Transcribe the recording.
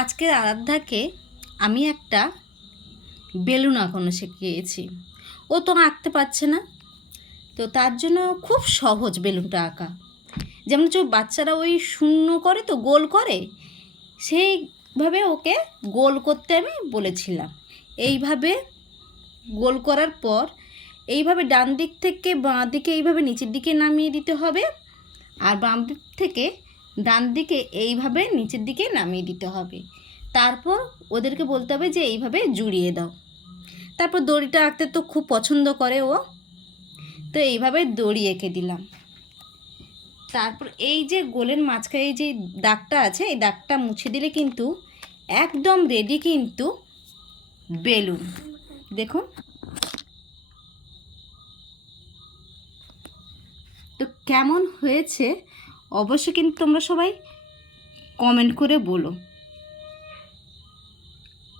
আজকের আরাধ্যাকে আমি একটা বেলুন আঁকানো শিখিয়েছি। ও তো আঁকতে পারছে না। তো তার জন্য খুব সহজ বেলুনটা আঁকা। যেমন হচ্ছে বাচ্চারা ওই শূন্য করে তো গোল করে, সেইভাবে ওকে গোল করতে আমি বলেছিলাম। এইভাবে গোল করার পর এইভাবে ডান দিক থেকে বাঁ দিকে এইভাবে নিচের দিকে নামিয়ে দিতে হবে। আর বাম দিক থেকে ডান দিকে এইভাবে নিচের দিকে নামিয়ে দিতে হবে। তারপর ওদেরকে বলতে হবে যে এইভাবে জুড়িয়ে দাও। তারপর দড়িটা আঁকতে তো খুব পছন্দ করে ও। তো এইভাবে দড়ি এঁকে দিলাম। তারপর এই যে গোলের মাঝখানে এই যে দাগটা আছে, এই দাগটা মুছে দিলে কিন্তু একদম রেডি কিন্তু বেলুন। দেখুন। তো কেমন হয়েছে অবশ্যই কিন্তু তোমরা সবাই কমেন্ট করে বলো।